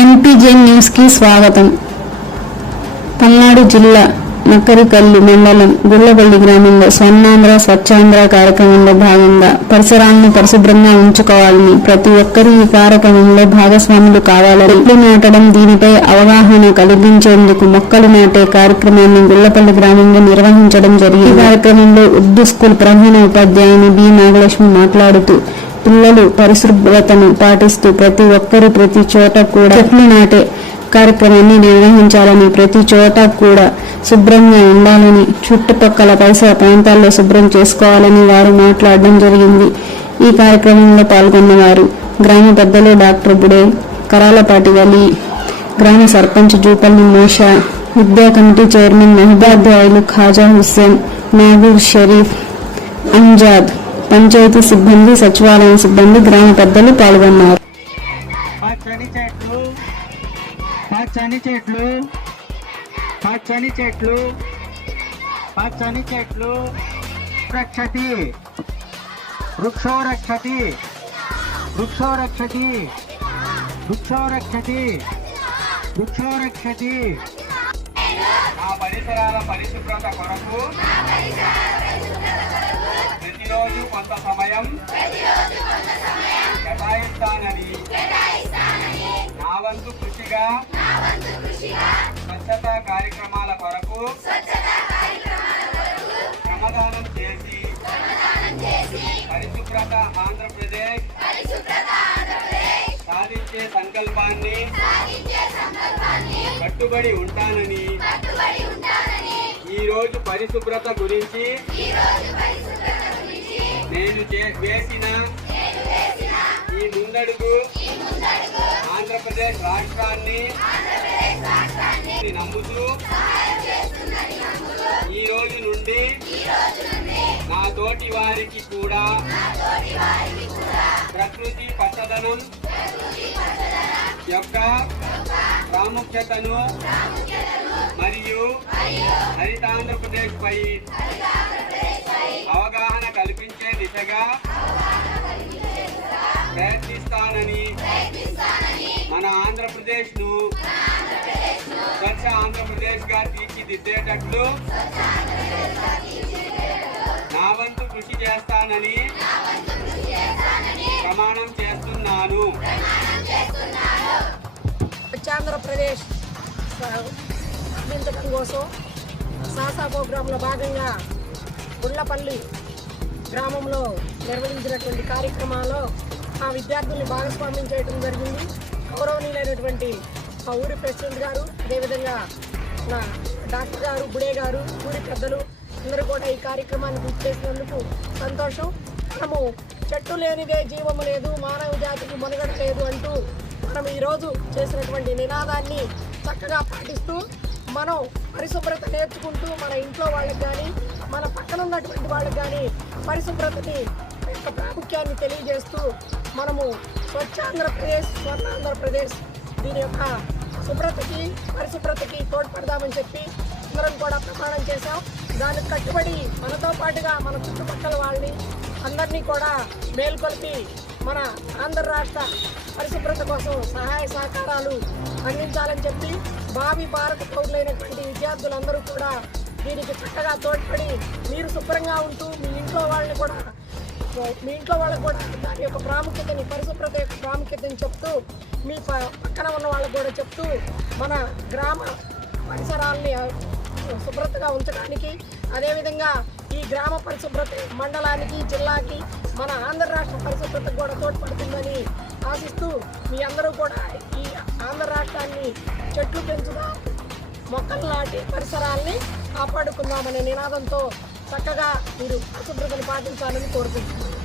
MPJ న్యూస్కి స్వాగతం. పల్నాడు జిల్లా నక్కరికల్లు మండలం గుళ్ళబల్లి గ్రామంలో స్వర్ణాంధ్ర స్వచ్ఛాంధ్ర కార్యక్రమంలో భాగంగా పరిసరాలను పరిశుభ్రంగా ఉంచుకోవాలని ప్రతి ఒక్కరూ ఈ కార్యక్రమంలో భాగస్వాములు కావాలని చెట్లు నాటడం దీనిపై అవగాహన కలిగించేందుకు మొక్కలు నాటే కార్యక్రమాన్ని గుళ్ళపల్లి గ్రామంలో నిర్వహించడం జరిగింది. ఈ కార్యక్రమంలో ఉర్దూ స్కూల్ ప్రధాన ఉపాధ్యాయుని బి నాగలక్ష్మి మాట్లాడుతూ పిల్లలు పరిశుభ్రతను పాటిస్తూ ప్రతి ఒక్కరూ ప్రతి చోట కూడా చెట్లు నాటే కార్యక్రమాన్ని నిర్వహించాలని ప్రతి చోట కూడా శుభ్రంగా ఉండాలని చుట్టుపక్కల పరిసర ప్రాంతాల్లో శుభ్రం చేసుకోవాలని వారు మాట్లాడడం జరిగింది. ఈ కార్యక్రమంలో పాల్గొన్నవారు గ్రామ పెద్దలు డాక్టర్ బుడే కరాలపాటి వలి గ్రామ సర్పంచ్ జూపల్లి మోషా విద్యా కమిటీ చైర్మన్ మహిబాధ్యాయులు ఖాజా హుస్సేన్ నాగూర్ షరీఫ్ అంజాద్ పంచాయతీ సిబ్బంది సచివాలయం సిబ్బంది గ్రామ పెద్దలు పాల్గొన్నారు. పచ్చని చెట్లు పచ్చని చెట్లు పచ్చని చెట్లు పచ్చని చెట్లు రక్షతి వృక్షో రక్షతి వృక్షో రక్షతి వృక్షో రక్షతి వృక్షో రక్షతి ఆ పరిసరాల పరిశుభ్రత కొరకు ప్రతిరోజు కొంత సమయం కేటాయిస్తానని నా వంతు కృషిగా స్వచ్ఛతా కార్యక్రమాల కొరకు శ్రమదానం చేసి పరిశుభ్రత ఆంధ్రప్రదేశ్ సాధించే సంకల్పాన్ని కట్టుబడి ఉంటానని ఈ రోజు పరిశుభ్రత గురించి నేను చే- వేసిన ఈ ముందడుగు ఆంధ్రప్రదేశ్ రాష్ట్రాన్ని నమ్ముతూ ఈ రోజు నుండి నా తోటి వారికి కూడా ప్రకృతి పచ్చదనం యొక్క ప్రాముఖ్యతను మరియు హరితాంధ్రప్రదేశ్ పై అవగాహన దిశగా ప్రయత్నిస్తానని మన ఆంధ్రప్రదేశ్ను స్వచ్ఛ ఆంధ్రప్రదేశ్గా తీర్చిదిద్దేటట్లు నా వంతు కృషి చేస్తానని ప్రమాణం చేస్తున్నాను. ఆంధ్రప్రదేశ్ కోసం సాసా ప్రోగ్రాంలో భాగంగా గుళ్ళపల్లి గ్రామంలో నిర్వహించినటువంటి కార్యక్రమాల్లో ఆ విద్యార్థుల్ని భాగస్వామ్యం చేయడం జరిగింది. గౌరవనీయులైనటువంటి మా ఊరి ప్రెసిడెంట్ గారు అదేవిధంగా నా డాక్టర్ గారు బుడే గారు ఊరి పెద్దలు అందరూ కూడా ఈ కార్యక్రమాన్ని గుర్తు చేసినందుకు సంతోషం. మనము చెట్టు లేనిదే జీవము లేదు మానవ జాతికి మనుగడ లేదు అంటూ మనం ఈరోజు చేసినటువంటి నినాదాన్ని చక్కగా పాటిస్తూ మనం పరిశుభ్రత నేర్చుకుంటూ మన ఇంట్లో వాళ్ళకి కానీ మన పక్కన ఉన్నటువంటి వాళ్ళకి కానీ పరిశుభ్రతని యొక్క ప్రాముఖ్యాన్ని తెలియజేస్తూ మనము స్వచ్ఛ ఆంధ్రప్రదేశ్ స్వర్ణ ఆంధ్రప్రదేశ్ దీని యొక్క శుభ్రతకి పరిశుభ్రతకి తోడ్పడదామని చెప్పి అందరం కూడా ప్రమాణం చేశాం. దానికి కట్టుబడి మనతో పాటుగా మన చుట్టుపక్కల వాళ్ళని అందరినీ కూడా మేల్కొల్పి మన ఆంధ్ర రాష్ట్ర పరిశుభ్రత కోసం సహాయ సహకారాలు అందించాలని చెప్పి భావి భారత పౌరులైనటువంటి విద్యార్థులందరూ కూడా దీనికి చక్కగా తోడ్పడి మీరు శుభ్రంగా ఉంటూ మీ ఇంట్లో వాళ్ళని కూడా మీ ఇంట్లో వాళ్ళకు కూడా దాని యొక్క ప్రాముఖ్యతని పరిశుభ్రత యొక్క ప్రాముఖ్యతని చెప్తూ మీ పక్కన ఉన్న వాళ్ళకు కూడా చెప్తూ మన గ్రామ పరిసరాల్ని శుభ్రతగా ఉంచడానికి అదేవిధంగా ఈ గ్రామ పరిశుభ్రత మండలానికి జిల్లాకి మన ఆంధ్ర రాష్ట్ర పరిశుభ్రతకు కూడా తోడ్పడుతుందని ఆశిస్తూ మీ అందరూ కూడా ఈ ఆంధ్ర రాష్ట్రాన్ని చెట్లు పెంచుదాం మొక్కలు నాటి పరిసరాల్ని కాపాడుకుందామనే నినాదంతో చక్కగా మీరు పరిశుభ్రతను పాటించాలని కోరుకుంటున్నాను